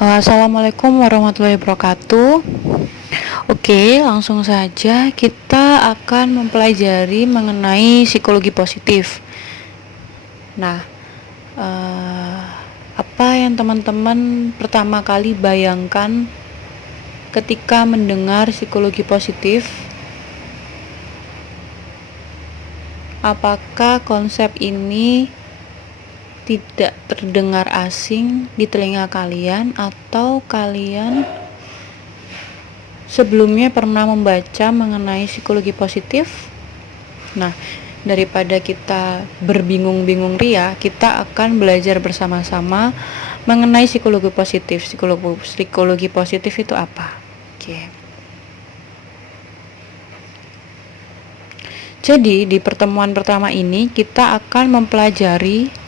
Assalamualaikum warahmatullahi wabarakatuh. Oke, langsung saja kita akan mempelajari mengenai psikologi positif. Nah, eh, apa yang teman-teman pertama kali bayangkan ketika mendengar psikologi positif? Apakah konsep ini tidak terdengar asing di telinga kalian, atau kalian sebelumnya pernah membaca mengenai psikologi positif? Nah, daripada kita berbingung-bingung ria, kita akan belajar bersama-sama mengenai psikologi positif. Psikologi positif itu apa? Oke. Jadi, di pertemuan pertama ini kita akan mempelajari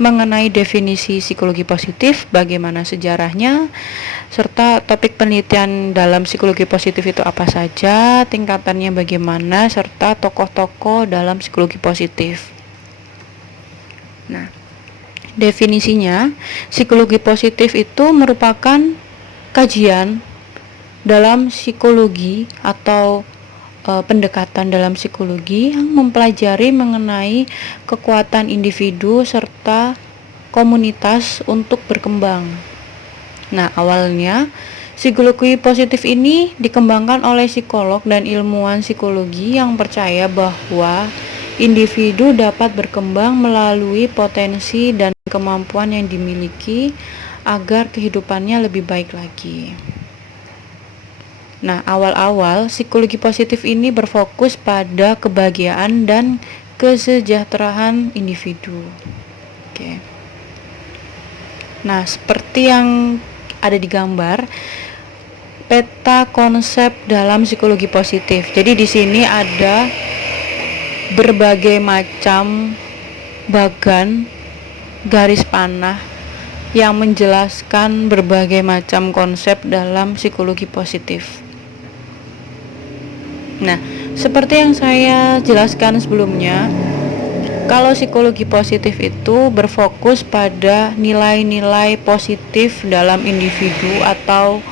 mengenai definisi psikologi positif, bagaimana sejarahnya, serta topik penelitian dalam psikologi positif itu apa saja, tingkatannya bagaimana, serta tokoh-tokoh dalam psikologi positif. Nah, definisinya, psikologi positif itu merupakan kajian dalam psikologi atau pendekatan dalam psikologi yang mempelajari mengenai kekuatan individu serta komunitas untuk berkembang. Nah, awalnya psikologi positif ini dikembangkan oleh psikolog dan ilmuwan psikologi yang percaya bahwa individu dapat berkembang melalui potensi dan kemampuan yang dimiliki agar kehidupannya lebih baik lagi. Nah, awal-awal psikologi positif ini berfokus pada kebahagiaan dan kesejahteraan individu. Oke. Nah, seperti yang ada di gambar, peta konsep dalam psikologi positif. Jadi di sini ada berbagai macam bagan garis panah yang menjelaskan berbagai macam konsep dalam psikologi positif. Nah, seperti yang saya jelaskan sebelumnya, kalau psikologi positif itu berfokus pada nilai-nilai positif dalam individu atau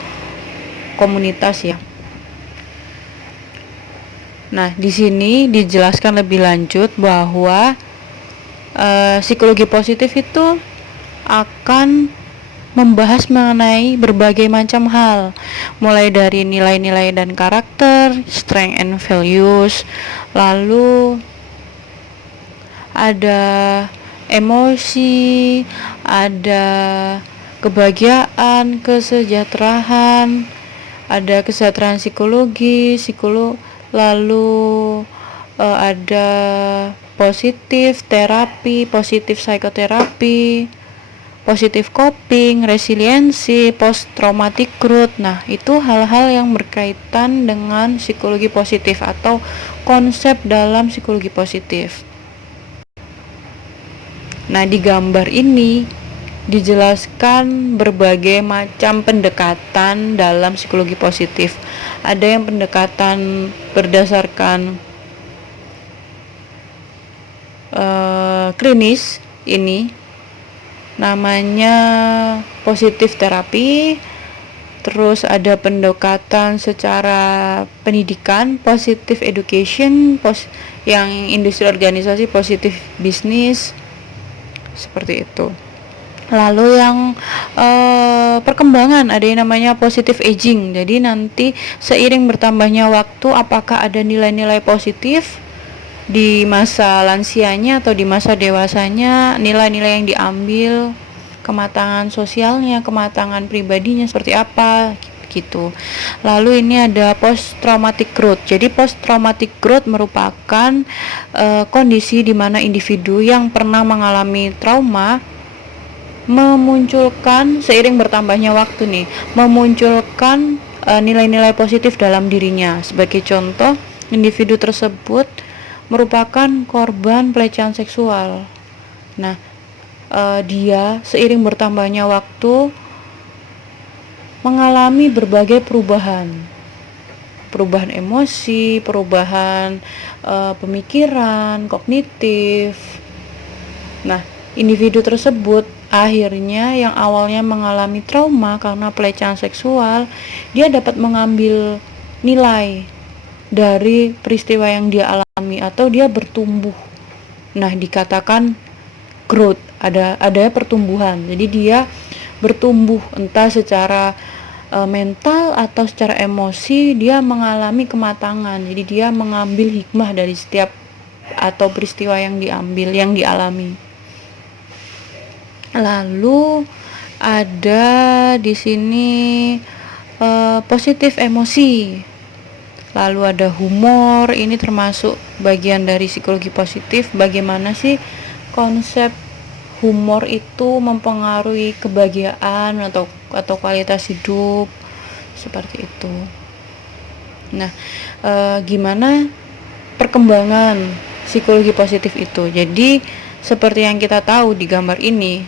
komunitas ya. Nah, di sini dijelaskan lebih lanjut bahwa psikologi positif itu akan membahas mengenai berbagai macam hal, mulai dari nilai-nilai dan karakter, strength and values, lalu ada emosi, ada kebahagiaan, kesejahteraan, ada kesejahteraan psikologi, lalu ada positif terapi, positif psikoterapi, positif coping, resiliensi, post traumatic growth. Nah, itu hal-hal yang berkaitan dengan psikologi positif atau konsep dalam psikologi positif. Nah, di gambar ini dijelaskan berbagai macam pendekatan dalam psikologi positif. Ada yang pendekatan berdasarkan klinis, ini namanya positif terapi. Terus ada pendekatan secara pendidikan, positive education, yang industri organisasi, positif bisnis, seperti itu. Lalu yang perkembangan, ada yang namanya positive aging. Jadi nanti seiring bertambahnya waktu, apakah ada nilai-nilai positif di masa lansianya atau di masa dewasanya, nilai-nilai yang diambil, kematangan sosialnya, kematangan pribadinya seperti apa gitu. Lalu ini ada post traumatic growth. Jadi post traumatic growth merupakan kondisi di mana individu yang pernah mengalami trauma memunculkan, seiring bertambahnya waktu nih, memunculkan nilai-nilai positif dalam dirinya. Sebagai contoh, individu tersebut merupakan korban pelecehan seksual. Nah, dia seiring bertambahnya waktu mengalami berbagai perubahan emosi, perubahan pemikiran, kognitif. Nah, individu tersebut Akhirnya yang awalnya mengalami trauma karena pelecehan seksual, dia dapat mengambil nilai dari peristiwa yang dia alami atau dia bertumbuh. Nah, dikatakan growth, ada pertumbuhan. Jadi dia bertumbuh entah secara mental atau secara emosi, dia mengalami kematangan. Jadi dia mengambil hikmah dari setiap atau peristiwa yang dialami. Lalu ada di sini positif emosi. Lalu ada humor, ini termasuk bagian dari psikologi positif. Bagaimana sih konsep humor itu mempengaruhi kebahagiaan atau kualitas hidup, seperti itu. Nah, gimana perkembangan psikologi positif itu? Jadi seperti yang kita tahu di gambar ini,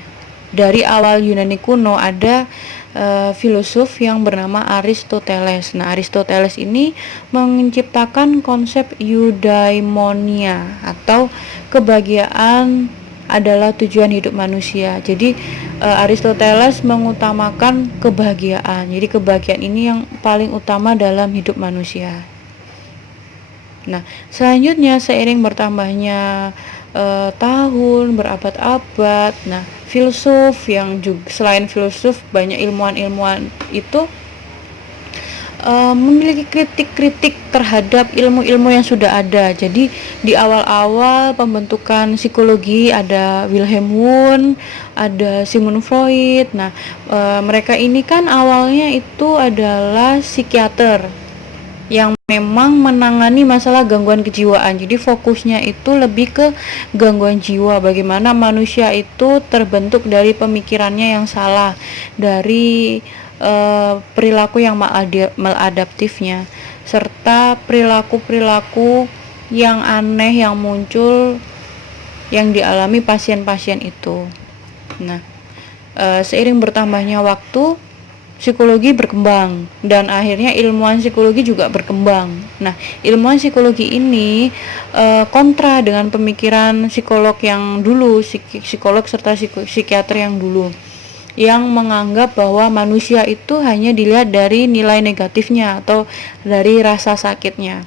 dari awal Yunani kuno ada filosof yang bernama Aristoteles. Nah, Aristoteles ini menciptakan konsep eudaimonia atau kebahagiaan adalah tujuan hidup manusia. Jadi Aristoteles mengutamakan kebahagiaan. Jadi kebahagiaan ini yang paling utama dalam hidup manusia. Nah, selanjutnya seiring bertambahnya tahun, berabad-abad, nah filsuf yang juga selain filsuf banyak ilmuwan-ilmuwan itu memiliki kritik-kritik terhadap ilmu-ilmu yang sudah ada. Jadi di awal-awal pembentukan psikologi ada Wilhelm Wundt, ada Sigmund Freud. Nah, mereka ini kan awalnya itu adalah psikiater yang memang menangani masalah gangguan kejiwaan. Jadi fokusnya itu lebih ke gangguan jiwa, bagaimana manusia itu terbentuk dari pemikirannya yang salah, dari perilaku yang maladaptifnya, serta perilaku-perilaku yang aneh yang muncul yang dialami pasien-pasien itu. Nah, seiring bertambahnya waktu, psikologi berkembang dan akhirnya ilmuwan psikologi juga berkembang. Nah, ilmuwan psikologi ini kontra dengan pemikiran psikolog yang dulu, psikolog serta psikiater yang dulu, yang menganggap bahwa manusia itu hanya dilihat dari nilai negatifnya atau dari rasa sakitnya.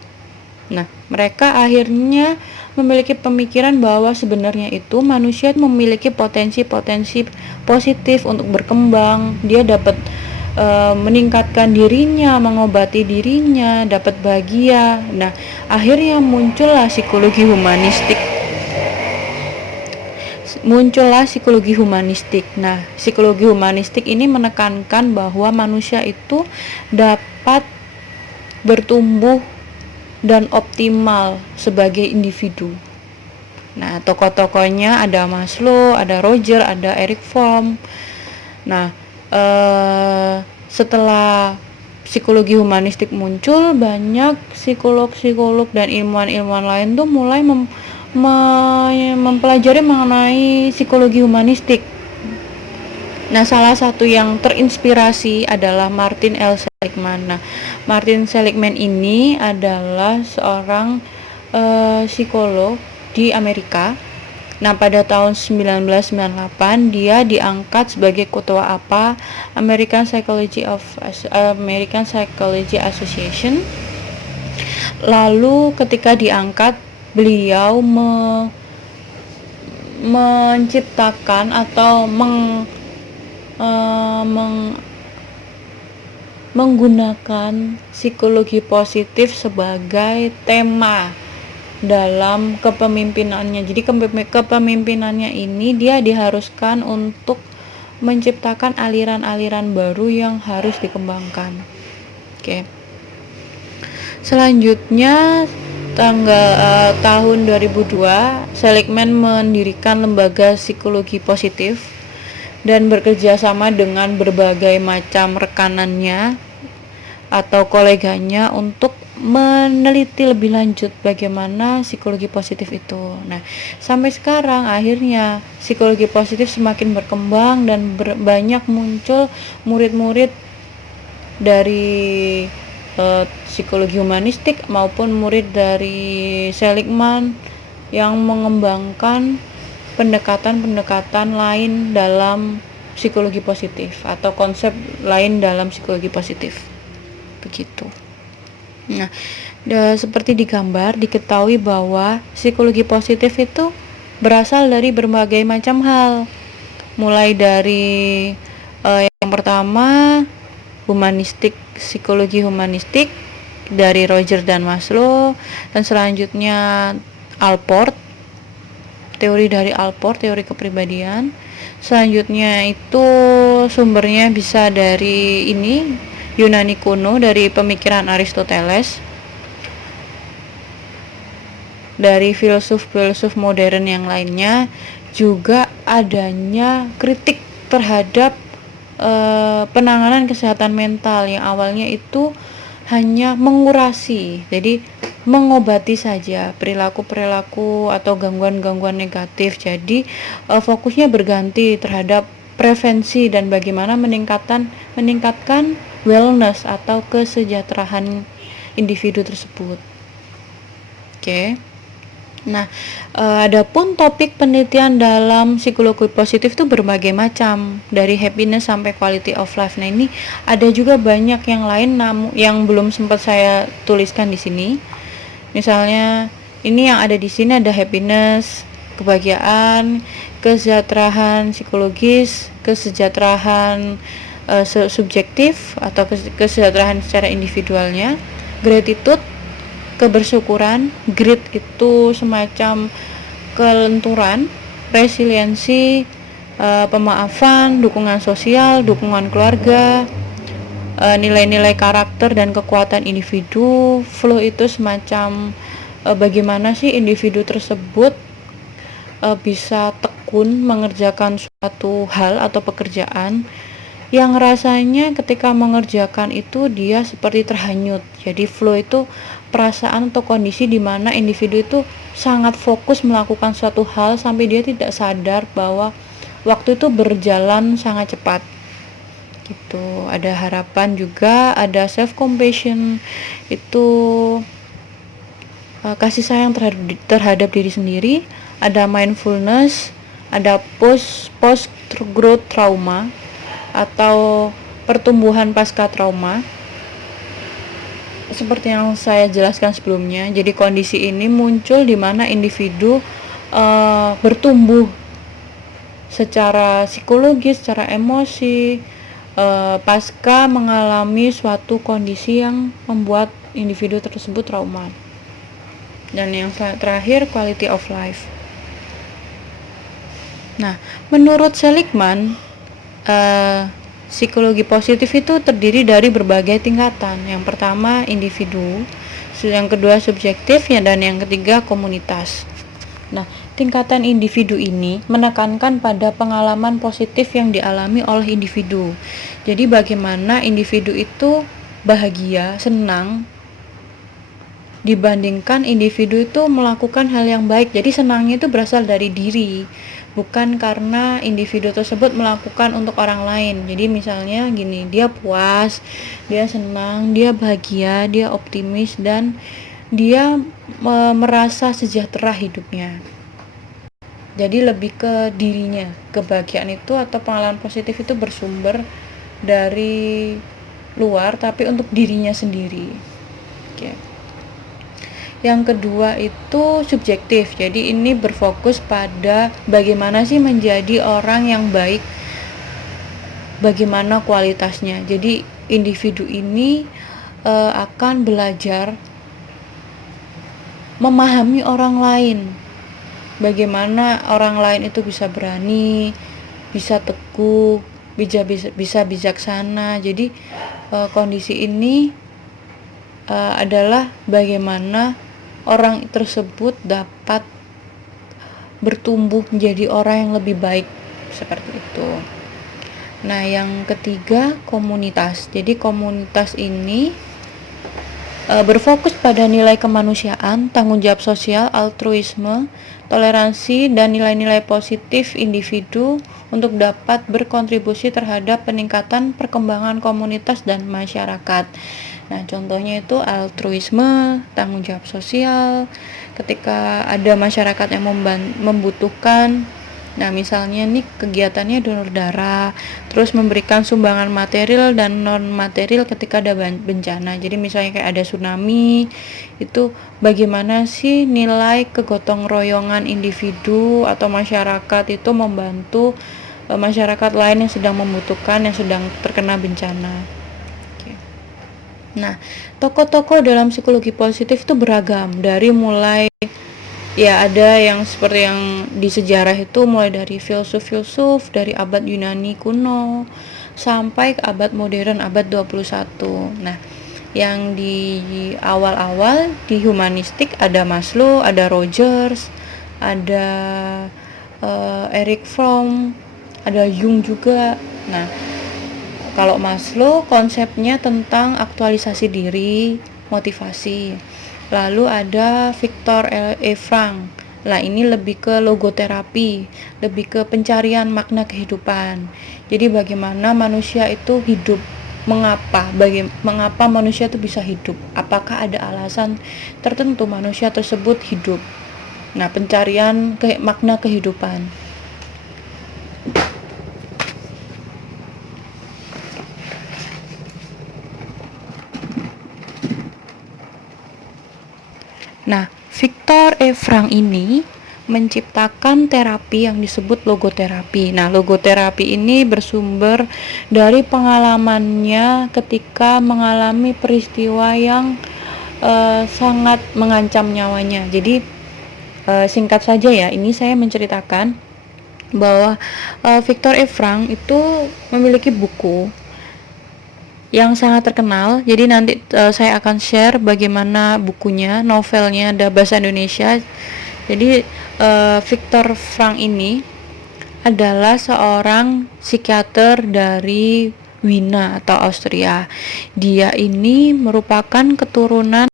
Nah, mereka akhirnya memiliki pemikiran bahwa sebenarnya itu manusia memiliki potensi-potensi positif untuk berkembang. Dia dapat meningkatkan dirinya, mengobati dirinya, dapat bahagia. Nah, akhirnya muncullah psikologi humanistik. Nah, psikologi humanistik ini menekankan bahwa manusia itu dapat bertumbuh dan optimal sebagai individu. Nah, tokoh-tokohnya ada Maslow, ada Roger, ada Eric Fromm. Nah, setelah psikologi humanistik muncul, banyak psikolog-psikolog dan ilmuwan-ilmuwan lain tuh mulai mempelajari mengenai psikologi humanistik. Nah, salah satu yang terinspirasi adalah Martin L. Seligman. Nah, Martin Seligman ini adalah seorang psikolog di Amerika. Nah, pada tahun 1998 dia diangkat sebagai ketua APA, American Psychology Association. Lalu ketika diangkat, beliau menciptakan atau menggunakan psikologi positif sebagai tema dalam kepemimpinannya. Jadi kepemimpinannya ini dia diharuskan untuk menciptakan aliran-aliran baru yang harus dikembangkan. Oke. Selanjutnya tahun 2002 Seligman mendirikan lembaga psikologi positif dan bekerja sama dengan berbagai macam rekanannya atau koleganya untuk meneliti lebih lanjut bagaimana psikologi positif itu. Nah, sampai sekarang akhirnya psikologi positif semakin berkembang dan banyak muncul murid-murid dari psikologi humanistik maupun murid dari Seligman yang mengembangkan pendekatan-pendekatan lain dalam psikologi positif atau konsep lain dalam psikologi positif. Begitu. Nah, seperti di gambar diketahui bahwa psikologi positif itu berasal dari berbagai macam hal. Mulai dari yang pertama psikologi humanistik dari Roger dan Maslow, dan selanjutnya teori dari Allport, teori kepribadian. Selanjutnya itu sumbernya bisa dari Yunani kuno, dari pemikiran Aristoteles, dari filsuf-filsuf modern yang lainnya, juga adanya kritik terhadap penanganan kesehatan mental yang awalnya itu hanya mengurasi, jadi mengobati saja perilaku-perilaku atau gangguan-gangguan negatif. Jadi fokusnya berganti terhadap prevensi dan bagaimana meningkatkan wellness atau kesejahteraan individu tersebut. Oke. Nah, adapun topik penelitian dalam psikologi positif itu berbagai macam, dari happiness sampai quality of life. Nah, ini ada juga banyak yang lain namun yang belum sempat saya tuliskan di sini. Misalnya, ini yang ada di sini ada happiness, kebahagiaan, kesejahteraan psikologis, kesejahteraan subjektif atau kesejahteraan secara individualnya, gratitude, kebersyukuran, grit itu semacam kelenturan, resiliensi, pemaafan, dukungan sosial, dukungan keluarga, nilai-nilai karakter dan kekuatan individu. Flow itu semacam bagaimana sih individu tersebut bisa tekun mengerjakan suatu hal atau pekerjaan yang rasanya ketika mengerjakan itu dia seperti terhanyut. Jadi flow itu perasaan atau kondisi di mana individu itu sangat fokus melakukan suatu hal sampai dia tidak sadar bahwa waktu itu berjalan sangat cepat. Gitu. Ada harapan juga, ada self compassion, itu kasih sayang terhadap diri sendiri, ada mindfulness, ada post growth trauma atau pertumbuhan pasca trauma. Seperti yang saya jelaskan sebelumnya, jadi kondisi ini muncul di mana individu bertumbuh secara psikologis, secara emosi, pasca mengalami suatu kondisi yang membuat individu tersebut trauma. Dan yang terakhir, quality of life. Nah, menurut Seligman, psikologi positif itu terdiri dari berbagai tingkatan. Yang pertama individu, yang kedua subjektif, dan yang ketiga komunitas. Nah, tingkatan individu ini menekankan pada pengalaman positif yang dialami oleh individu. Jadi bagaimana individu itu bahagia, senang, dibandingkan individu itu melakukan hal yang baik. Jadi senangnya itu berasal dari diri, bukan karena individu tersebut melakukan untuk orang lain. Jadi misalnya gini, dia puas, dia senang, dia bahagia, dia optimis, dan dia merasa sejahtera hidupnya. Jadi lebih ke dirinya. Kebahagiaan itu atau pengalaman positif itu bersumber dari luar tapi untuk dirinya sendiri. Oke. Yang kedua itu subjektif. Jadi ini berfokus pada bagaimana sih menjadi orang yang baik, bagaimana kualitasnya. Jadi individu ini akan belajar memahami orang lain, bagaimana orang lain itu bisa berani, bisa teguh, bisa bijaksana. Jadi kondisi ini adalah bagaimana orang tersebut dapat bertumbuh menjadi orang yang lebih baik, seperti itu. Nah, yang ketiga komunitas. Jadi komunitas ini berfokus pada nilai kemanusiaan, tanggung jawab sosial, altruisme, toleransi, dan nilai-nilai positif individu untuk dapat berkontribusi terhadap peningkatan perkembangan komunitas dan masyarakat. Nah, contohnya itu altruisme, tanggung jawab sosial, ketika ada masyarakat yang membutuhkan, Nah, misalnya nih kegiatannya donor darah, terus memberikan sumbangan material dan non material ketika ada bencana. Jadi misalnya kayak ada tsunami, itu bagaimana sih nilai kegotong royongan individu atau masyarakat itu membantu masyarakat lain yang sedang membutuhkan, yang sedang terkena bencana. Oke. Nah, tokoh-tokoh dalam psikologi positif itu beragam, dari mulai ya ada yang seperti yang di sejarah itu mulai dari filsuf-filsuf dari abad Yunani kuno sampai ke abad modern, abad 21. Nah, yang di awal-awal di humanistik ada Maslow, ada Rogers, ada Eric Fromm, ada Jung juga. Nah, kalau Maslow konsepnya tentang aktualisasi diri, motivasi. Lalu ada Viktor Frank. Nah, ini lebih ke logoterapi, lebih ke pencarian makna kehidupan. Jadi bagaimana manusia itu hidup, mengapa manusia itu bisa hidup? Apakah ada alasan tertentu manusia tersebut hidup? Nah, pencarian makna kehidupan. Nah, Viktor Frank ini menciptakan terapi yang disebut logoterapi. Nah, logoterapi ini bersumber dari pengalamannya ketika mengalami peristiwa yang sangat mengancam nyawanya. Jadi singkat saja ya, ini saya menceritakan bahwa Viktor Frank itu memiliki buku yang sangat terkenal. Jadi nanti saya akan share bagaimana bukunya, novelnya ada bahasa Indonesia. Jadi Viktor Frank ini adalah seorang psikiater dari Wina atau Austria. Dia ini merupakan keturunan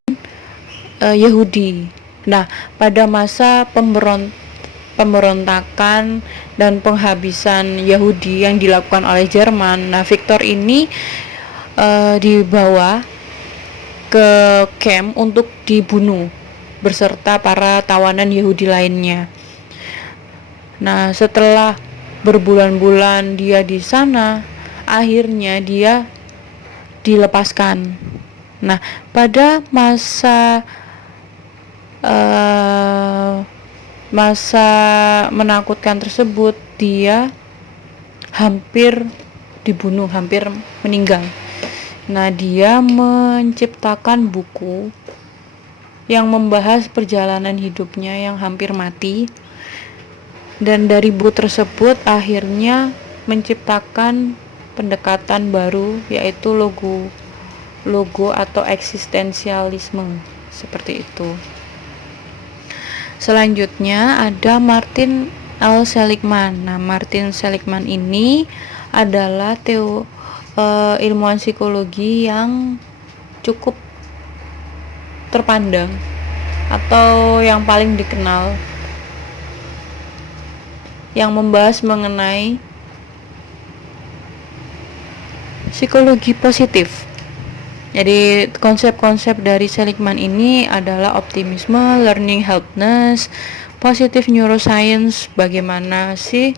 Yahudi. Nah, pada masa pemberontakan dan penghabisan Yahudi yang dilakukan oleh Jerman, nah Viktor ini dibawa ke camp untuk dibunuh beserta para tawanan Yahudi lainnya. Nah, setelah berbulan-bulan dia di sana, akhirnya dia dilepaskan. Nah, pada masa menakutkan tersebut, dia hampir dibunuh, hampir meninggal. Nah, dia menciptakan buku yang membahas perjalanan hidupnya yang hampir mati. Dan dari buku tersebut akhirnya menciptakan pendekatan baru, yaitu logo atau eksistensialisme, seperti itu. Selanjutnya ada Martin L. Seligman. Nah, Martin Seligman ini adalah ilmuwan psikologi yang cukup terpandang atau yang paling dikenal, yang membahas mengenai psikologi positif. Jadi konsep-konsep dari Seligman ini adalah optimisme, learning helpness, positive neuroscience. Bagaimana sih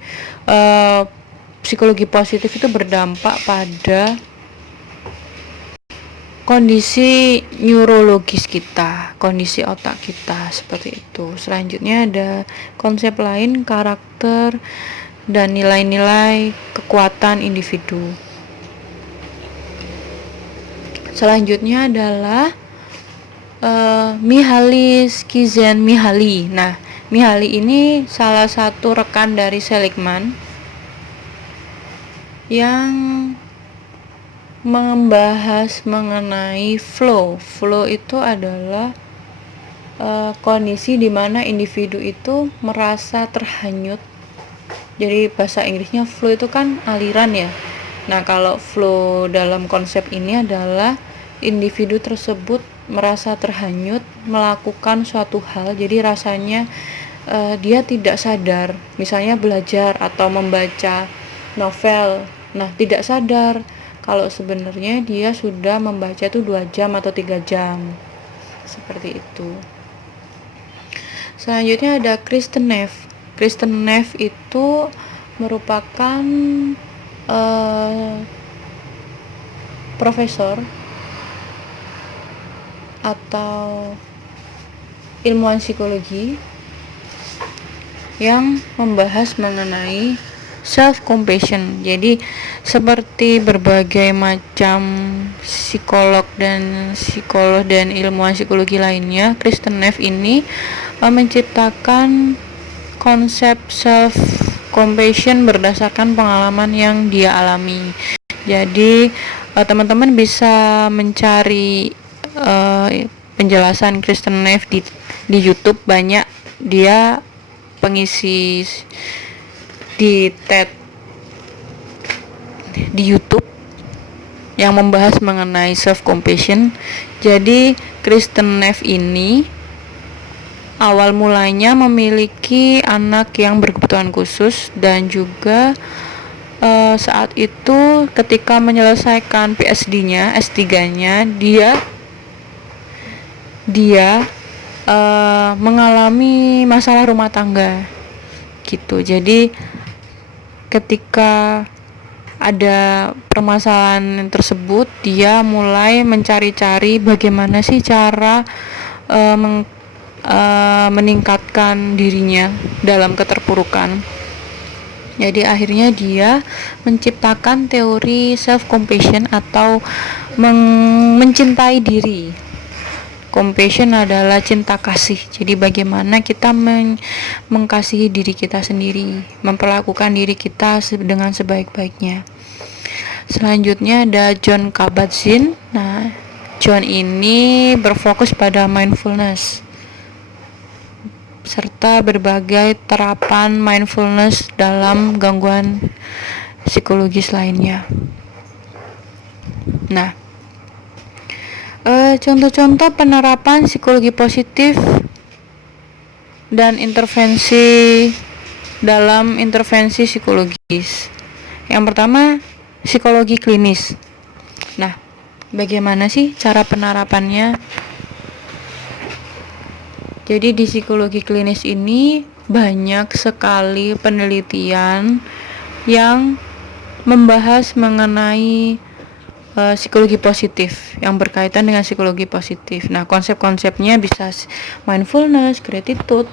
psikologi positif itu berdampak pada kondisi neurologis kita, kondisi otak kita, seperti itu. Selanjutnya ada konsep lain, karakter dan nilai-nilai kekuatan individu. Selanjutnya adalah Mihaly Csikszentmihalyi. Nah, Mihaly ini salah satu rekan dari Seligman yang membahas mengenai flow. Flow itu adalah kondisi di mana individu itu merasa terhanyut. Jadi bahasa Inggrisnya flow itu kan aliran ya. Nah, kalau flow dalam konsep ini adalah individu tersebut merasa terhanyut melakukan suatu hal. Jadi rasanya dia tidak sadar, misalnya belajar atau membaca novel. Nah, tidak sadar kalau sebenarnya dia sudah membaca itu 2 jam atau 3 jam, seperti itu. Selanjutnya ada Kristen Neff. Kristen Neff itu merupakan profesor atau ilmuwan psikologi yang membahas mengenai self compassion. Jadi seperti berbagai macam psikolog dan ilmuwan psikologi lainnya, Kristen Neff ini menciptakan konsep self compassion berdasarkan pengalaman yang dia alami. Jadi teman-teman bisa mencari penjelasan Kristen Neff di YouTube, banyak dia pengisi di TED di YouTube yang membahas mengenai self compassion. Jadi Kristen Neff ini awal mulanya memiliki anak yang berkebutuhan khusus, dan juga saat itu ketika menyelesaikan PhD-nya, S3-nya, dia mengalami masalah rumah tangga gitu. Jadi ketika ada permasalahan tersebut, dia mulai mencari-cari bagaimana sih cara meningkatkan dirinya dalam keterpurukan. Jadi akhirnya dia menciptakan teori self compassion atau mencintai diri. Compassion adalah cinta kasih. Jadi bagaimana kita mengasihi diri kita sendiri, memperlakukan diri kita dengan sebaik-baiknya. Selanjutnya ada Jon Kabat-Zinn. Nah, Jon ini berfokus pada mindfulness serta berbagai terapan mindfulness dalam gangguan psikologis lainnya. Nah, contoh-contoh penerapan psikologi positif dan intervensi dalam intervensi psikologis. Yang pertama, psikologi klinis. Nah, bagaimana sih cara penerapannya? Jadi di psikologi klinis ini banyak sekali penelitian yang membahas mengenai psikologi positif, yang berkaitan dengan psikologi positif. Nah, konsep-konsepnya bisa mindfulness, gratitude,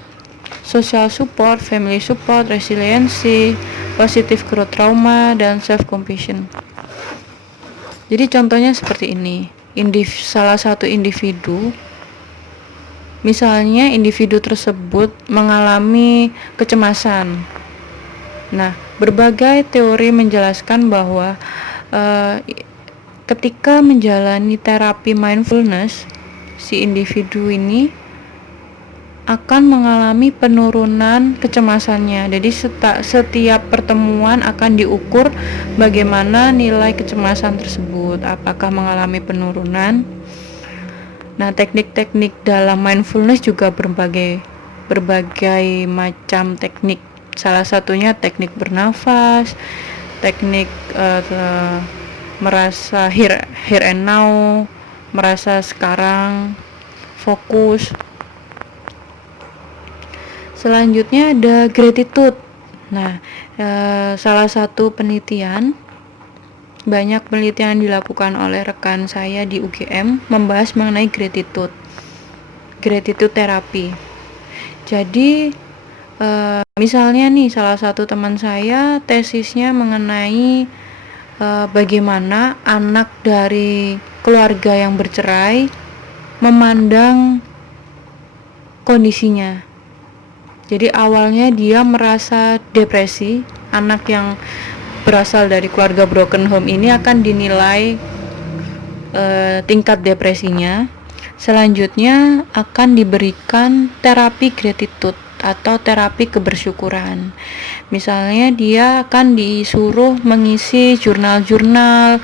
social support, family support, resiliency, positive growth trauma, dan self compassion. Jadi contohnya seperti ini. Salah satu individu, misalnya individu tersebut mengalami kecemasan. Nah, berbagai teori menjelaskan bahwa ketika menjalani terapi mindfulness, si individu ini akan mengalami penurunan kecemasannya. Jadi setiap pertemuan akan diukur bagaimana nilai kecemasan tersebut, apakah mengalami penurunan. Nah, teknik-teknik dalam mindfulness juga berbagai macam teknik. Salah satunya teknik bernafas, teknik merasa here and now, merasa sekarang, fokus. Selanjutnya ada gratitude. Nah, salah satu penelitian, banyak penelitian dilakukan oleh rekan saya di UGM membahas mengenai gratitude terapi. Jadi misalnya nih, salah satu teman saya tesisnya mengenai bagaimana anak dari keluarga yang bercerai memandang kondisinya. Jadi awalnya dia merasa depresi. Anak yang berasal dari keluarga broken home ini akan dinilai tingkat depresinya. Selanjutnya akan diberikan terapi gratitude atau terapi kebersyukuran. Misalnya dia akan disuruh mengisi jurnal-jurnal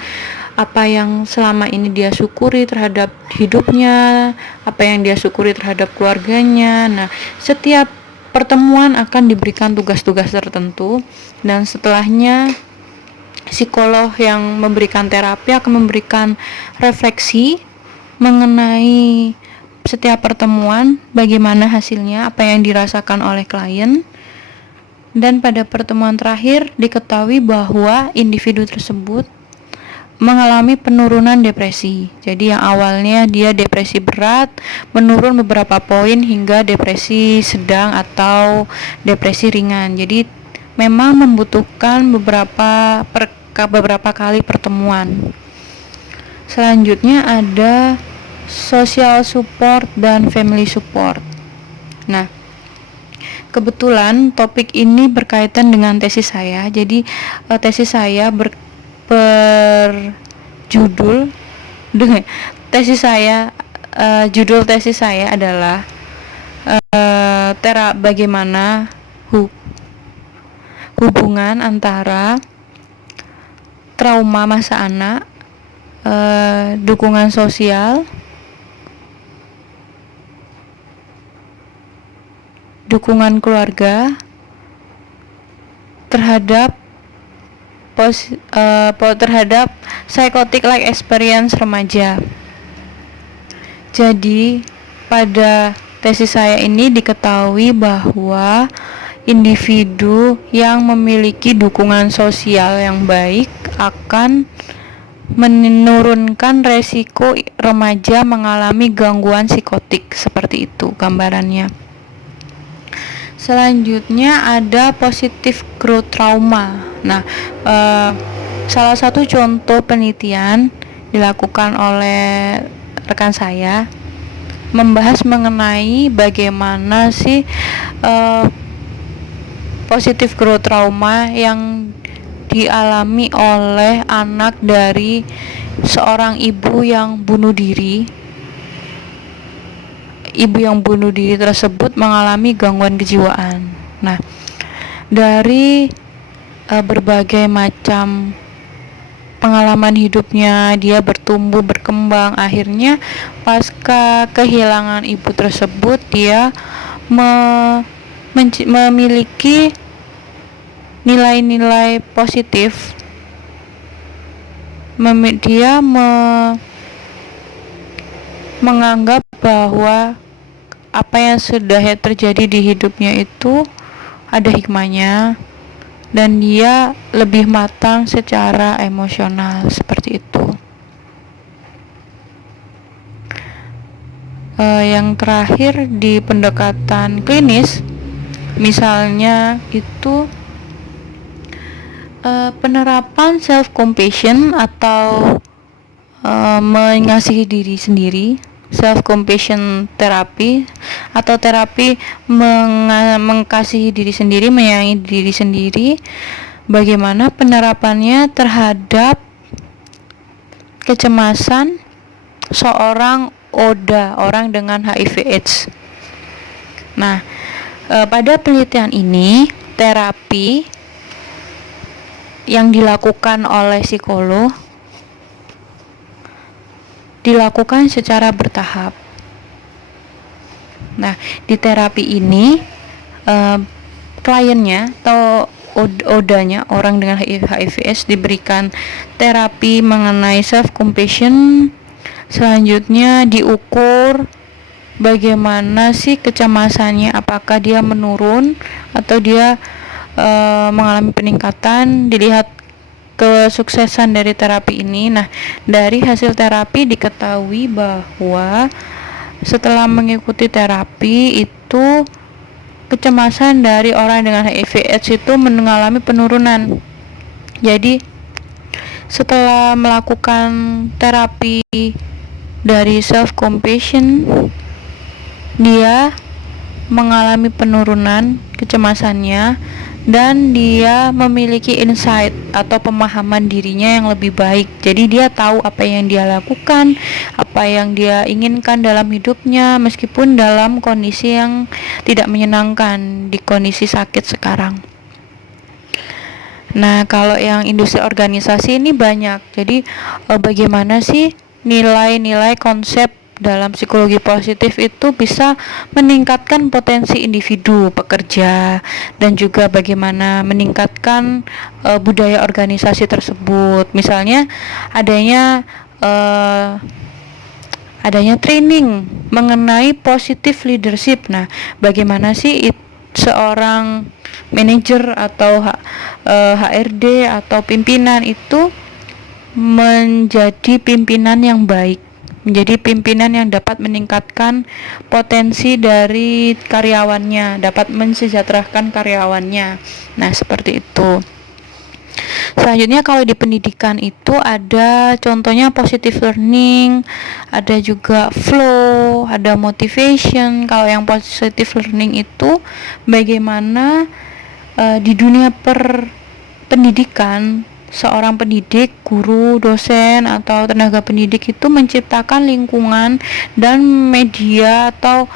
apa yang selama ini dia syukuri terhadap hidupnya, apa yang dia syukuri terhadap keluarganya. Nah, setiap pertemuan akan diberikan tugas-tugas tertentu, dan setelahnya psikolog yang memberikan terapi akan memberikan refleksi mengenai setiap pertemuan, bagaimana hasilnya, apa yang dirasakan oleh klien. Dan pada pertemuan terakhir diketahui bahwa individu tersebut mengalami penurunan depresi. Jadi yang awalnya dia depresi berat menurun beberapa poin hingga depresi sedang atau depresi ringan. Jadi memang membutuhkan beberapa kali pertemuan. Selanjutnya ada social support dan family support. Nah, kebetulan topik ini berkaitan dengan tesis saya. Jadi tesis saya berjudul judul tesis saya adalah bagaimana hubungan antara trauma masa anak, dukungan sosial, dukungan keluarga terhadap psychotic like experience remaja. Jadi pada tesis saya ini diketahui bahwa individu yang memiliki dukungan sosial yang baik akan menurunkan resiko remaja mengalami gangguan psikotik, seperti itu gambarannya. Selanjutnya ada positive growth trauma. Nah, salah satu contoh penelitian dilakukan oleh rekan saya membahas mengenai bagaimana sih positive growth trauma yang dialami oleh anak dari seorang ibu yang bunuh diri. Ibu yang bunuh diri tersebut mengalami gangguan kejiwaan. Nah, dari berbagai macam pengalaman hidupnya, dia bertumbuh, berkembang. Akhirnya pasca kehilangan ibu tersebut, dia memiliki nilai-nilai positif. Dia menganggap bahwa apa yang sudah terjadi di hidupnya itu ada hikmahnya, dan dia lebih matang secara emosional, seperti itu. Yang terakhir di pendekatan klinis, misalnya itu penerapan self compassion atau mengasihi diri sendiri, self compassion terapi atau terapi mengasihi diri sendiri, menyayangi diri sendiri. Bagaimana penerapannya terhadap kecemasan seorang ODA, orang dengan HIV/AIDS. Nah, pada penelitian ini terapi yang dilakukan oleh psikolog dilakukan secara bertahap. Nah, di terapi ini kliennya atau ODA-nya, orang dengan HIV/AIDS, diberikan terapi mengenai self compassion. Selanjutnya diukur bagaimana sih kecemasannya, apakah dia menurun atau dia mengalami peningkatan. Dilihat kesuksesan dari terapi ini. Nah, dari hasil terapi diketahui bahwa setelah mengikuti terapi itu kecemasan dari orang dengan HIV/AIDS itu mengalami penurunan. Jadi setelah melakukan terapi dari self compassion, dia mengalami penurunan kecemasannya dan dia memiliki insight atau pemahaman dirinya yang lebih baik. Jadi dia tahu apa yang dia lakukan, apa yang dia inginkan dalam hidupnya, meskipun dalam kondisi yang tidak menyenangkan, di kondisi sakit sekarang. Nah, kalau yang industri organisasi ini banyak. Jadi bagaimana sih nilai-nilai konsep dalam psikologi positif itu bisa meningkatkan potensi individu pekerja, dan juga bagaimana meningkatkan budaya organisasi tersebut. Misalnya adanya training mengenai positive leadership. Nah, bagaimana sih seorang manajer atau HRD atau pimpinan itu menjadi pimpinan yang baik, menjadi pimpinan yang dapat meningkatkan potensi dari karyawannya, dapat mensejahterakan karyawannya. Nah, seperti itu. Selanjutnya kalau di pendidikan itu ada contohnya positive learning, ada juga flow, ada motivation. Kalau yang positive learning itu bagaimana di dunia pendidikan seorang pendidik, guru, dosen atau tenaga pendidik itu menciptakan lingkungan dan media atau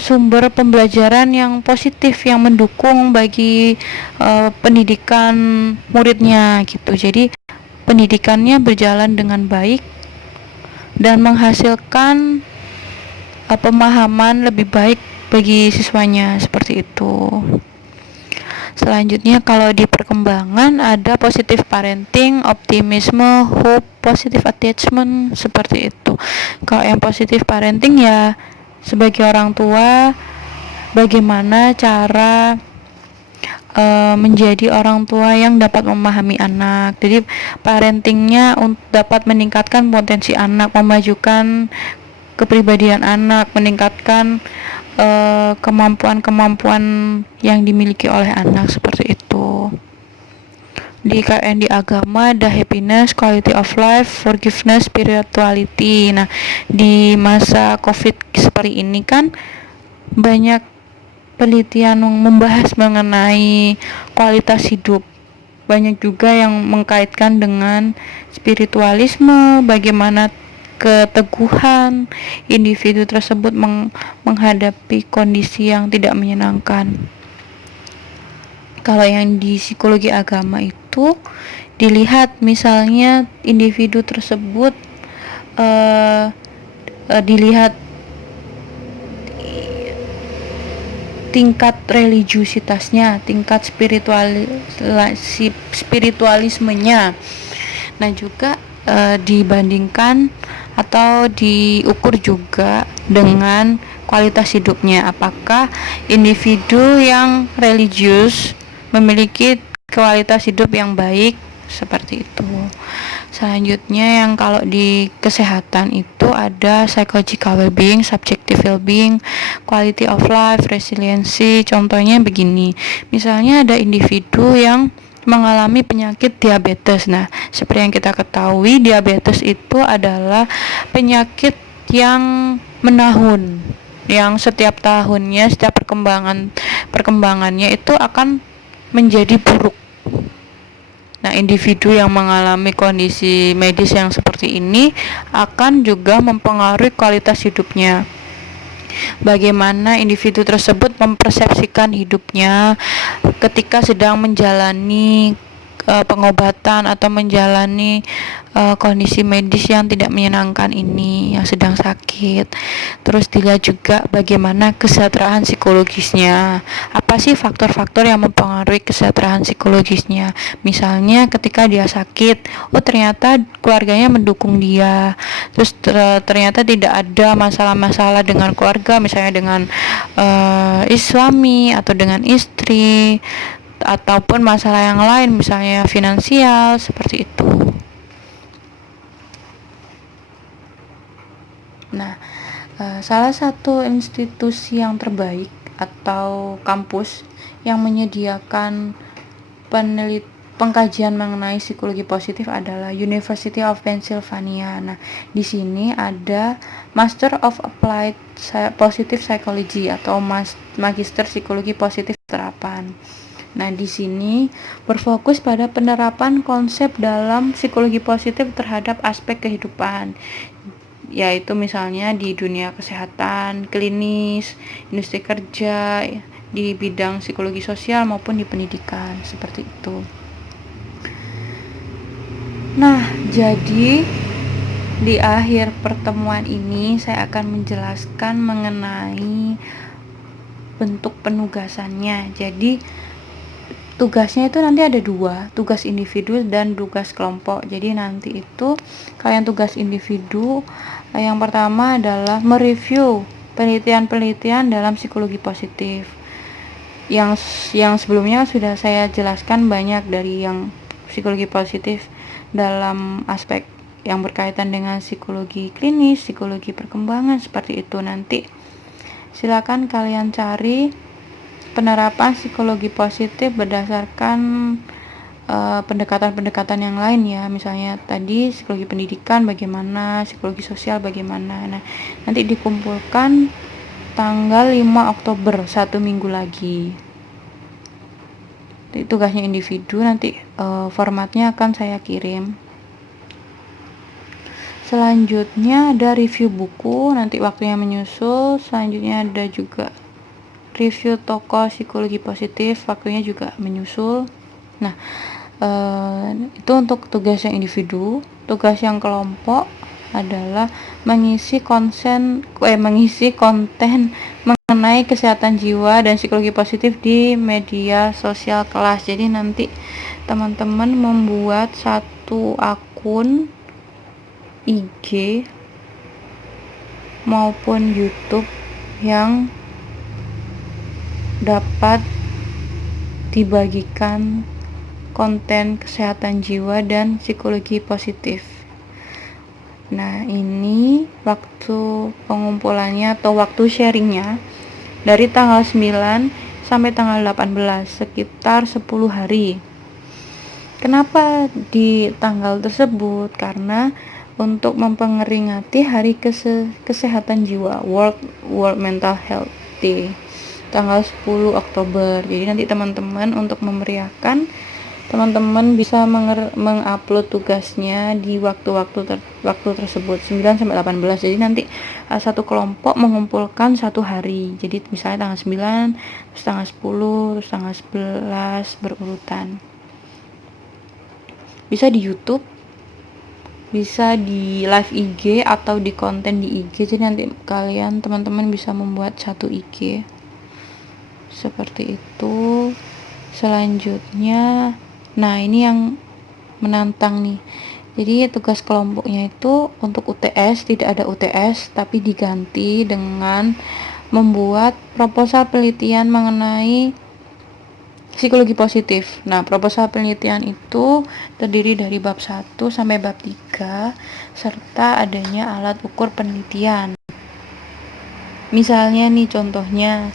sumber pembelajaran yang positif yang mendukung bagi pendidikan muridnya gitu. Jadi pendidikannya berjalan dengan baik dan menghasilkan pemahaman lebih baik bagi siswanya, seperti itu. Selanjutnya kalau di perkembangan ada positive parenting, optimisme, hope, positive attachment, seperti itu. Kalau yang positive parenting ya sebagai orang tua bagaimana cara menjadi orang tua yang dapat memahami anak. Jadi parentingnya dapat meningkatkan potensi anak, memajukan kepribadian anak, meningkatkan kemampuan-kemampuan yang dimiliki oleh anak, seperti itu. Di KN di agama ada happiness, quality of life, forgiveness, spirituality. Nah, di masa COVID seperti ini kan banyak penelitian yang membahas mengenai kualitas hidup. Banyak juga yang mengkaitkan dengan spiritualisme, bagaimana keteguhan individu tersebut menghadapi kondisi yang tidak menyenangkan. Kalau yang di psikologi agama itu dilihat misalnya individu tersebut dilihat tingkat religiusitasnya, tingkat spiritualismenya. Nah, juga dibandingkan atau diukur juga dengan kualitas hidupnya. Apakah individu yang religius memiliki kualitas hidup yang baik, seperti itu. Selanjutnya yang kalau di kesehatan itu ada psychological well-being, subjective well-being, quality of life, resiliency. Contohnya begini, misalnya ada individu yang mengalami penyakit diabetes. Nah, seperti yang kita ketahui, diabetes itu adalah penyakit yang menahun, yang setiap tahunnya, setiap perkembangannya itu akan menjadi buruk. Nah, individu yang mengalami kondisi medis yang seperti ini akan juga mempengaruhi kualitas hidupnya. Bagaimana individu tersebut mempersepsikan hidupnya ketika sedang menjalani pengobatan atau menjalani kondisi medis yang tidak menyenangkan ini, yang sedang sakit. Terus dilihat juga bagaimana kesejahteraan psikologisnya. Apa sih faktor-faktor yang mempengaruhi kesejahteraan psikologisnya? Misalnya ketika dia sakit, ternyata keluarganya mendukung dia. Terus ternyata tidak ada masalah-masalah dengan keluarga, misalnya dengan suami atau dengan istri, ataupun masalah yang lain misalnya finansial, seperti itu. Nah, salah satu institusi yang terbaik atau kampus yang menyediakan pengkajian mengenai psikologi positif adalah University of Pennsylvania. Nah, di sini ada Master of Applied Positive Psychology atau Magister Psikologi Positif Terapan. Nah, di sini berfokus pada penerapan konsep dalam psikologi positif terhadap aspek kehidupan, yaitu misalnya di dunia kesehatan, klinis, industri kerja, di bidang psikologi sosial maupun di pendidikan, seperti itu. Nah, jadi di akhir pertemuan ini saya akan menjelaskan mengenai bentuk penugasannya. Jadi tugasnya itu nanti ada dua, tugas individu dan tugas kelompok. Jadi nanti itu kalian tugas individu, yang pertama adalah mereview penelitian-penelitian dalam psikologi positif. yang sebelumnya sudah saya jelaskan banyak dari yang psikologi positif dalam aspek yang berkaitan dengan psikologi klinis, psikologi perkembangan seperti itu. Nanti silakan kalian cari penerapan psikologi positif berdasarkan pendekatan-pendekatan yang lain ya, misalnya tadi psikologi pendidikan bagaimana, psikologi sosial bagaimana. Nah, nanti dikumpulkan tanggal 5 Oktober, 1 minggu lagi. Itu tugasnya individu, nanti formatnya akan saya kirim. Selanjutnya ada review buku, nanti waktunya menyusul. Selanjutnya ada juga review tokoh psikologi positif, waktunya juga menyusul. Nah, itu untuk tugas yang individu. Tugas yang kelompok adalah mengisi konten mengenai kesehatan jiwa dan psikologi positif di media sosial kelas. Jadi nanti teman-teman membuat satu akun IG maupun YouTube yang dapat dibagikan konten kesehatan jiwa dan psikologi positif. Nah, ini waktu pengumpulannya atau waktu sharingnya dari tanggal 9 sampai tanggal 18, sekitar 10 hari. Kenapa di tanggal tersebut? Karena untuk memperingati hari kesehatan jiwa, World Mental Health Day, tanggal 10 Oktober. Jadi nanti teman-teman untuk memeriahkan, teman-teman bisa mengupload tugasnya di waktu-waktu tersebut 9 sampai 18. Jadi nanti satu kelompok mengumpulkan satu hari. Jadi misalnya tanggal 9, terus tanggal 10, terus tanggal 11 berurutan. Bisa di YouTube, bisa di live IG atau di konten di IG. Jadi nanti kalian teman-teman bisa membuat satu IG. Seperti itu. Selanjutnya, nah ini yang menantang nih. Jadi tugas kelompoknya itu untuk UTS, tidak ada UTS tapi diganti dengan membuat proposal penelitian mengenai psikologi positif. Nah, proposal penelitian itu terdiri dari bab 1 sampai bab 3 serta adanya alat ukur penelitian. Misalnya nih contohnya,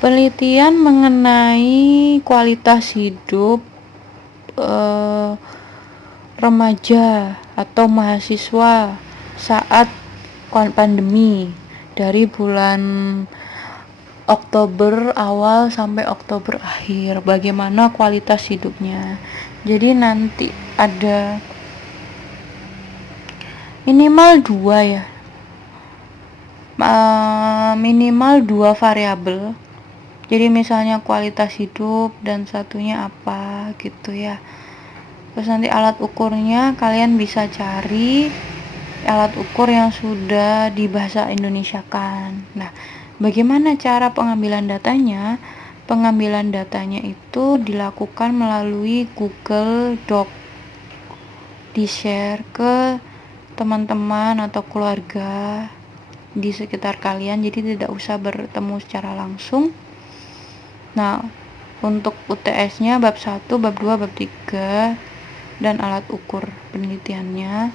penelitian mengenai kualitas hidup remaja atau mahasiswa saat pandemi dari bulan Oktober awal sampai Oktober akhir, bagaimana kualitas hidupnya. Jadi nanti ada minimal 2 variabel. Jadi misalnya kualitas hidup dan satunya apa gitu ya. Terus nanti alat ukurnya kalian bisa cari alat ukur yang sudah dibahasa Indonesiakan. Nah, bagaimana cara pengambilan datanya? Pengambilan datanya itu dilakukan melalui Google Doc, di-share ke teman-teman atau keluarga di sekitar kalian, jadi tidak usah bertemu secara langsung. Nah, untuk UTS-nya bab 1, bab 2, bab 3 dan alat ukur penelitiannya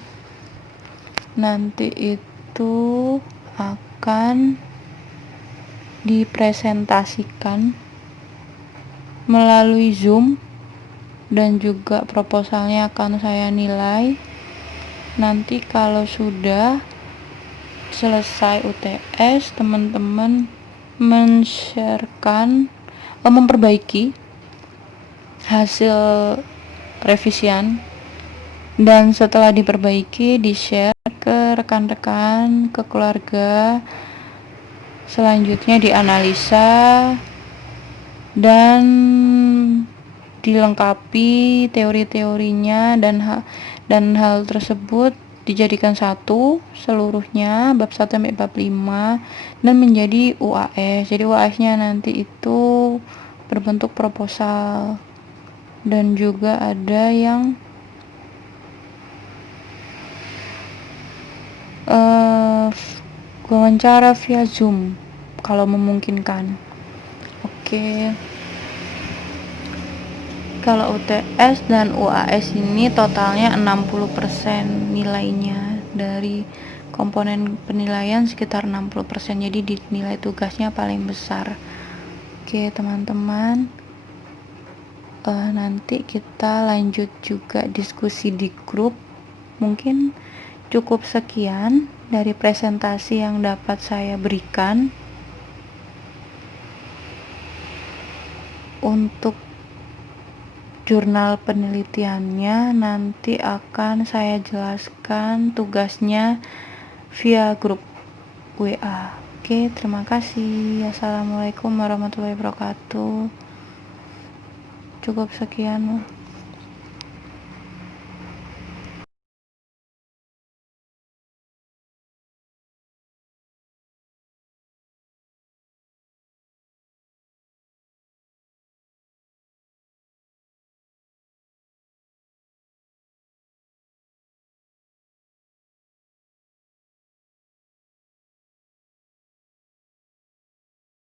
nanti itu akan dipresentasikan melalui Zoom dan juga proposalnya akan saya nilai. Nanti kalau sudah selesai UTS, teman-teman memperbaiki hasil revisian, dan setelah diperbaiki di-share ke rekan-rekan, ke keluarga. Selanjutnya dianalisa dan dilengkapi teori-teorinya, dan hal tersebut dijadikan satu seluruhnya bab 1 sampai bab 5 dan menjadi UAS. Jadi UAS-nya nanti itu berbentuk proposal, dan juga ada yang wawancara via Zoom kalau memungkinkan. Oke. kalau UTS dan UAS ini totalnya 60% nilainya, dari komponen penilaian sekitar 60%, jadi di nilai tugasnya paling besar. Oke teman-teman, nanti kita lanjut juga diskusi di grup. Mungkin cukup sekian dari presentasi yang dapat saya berikan. Untuk jurnal penelitiannya nanti akan saya jelaskan tugasnya via grup WA. Oke, terima kasih. Assalamualaikum warahmatullahi wabarakatuh. Cukup sekian.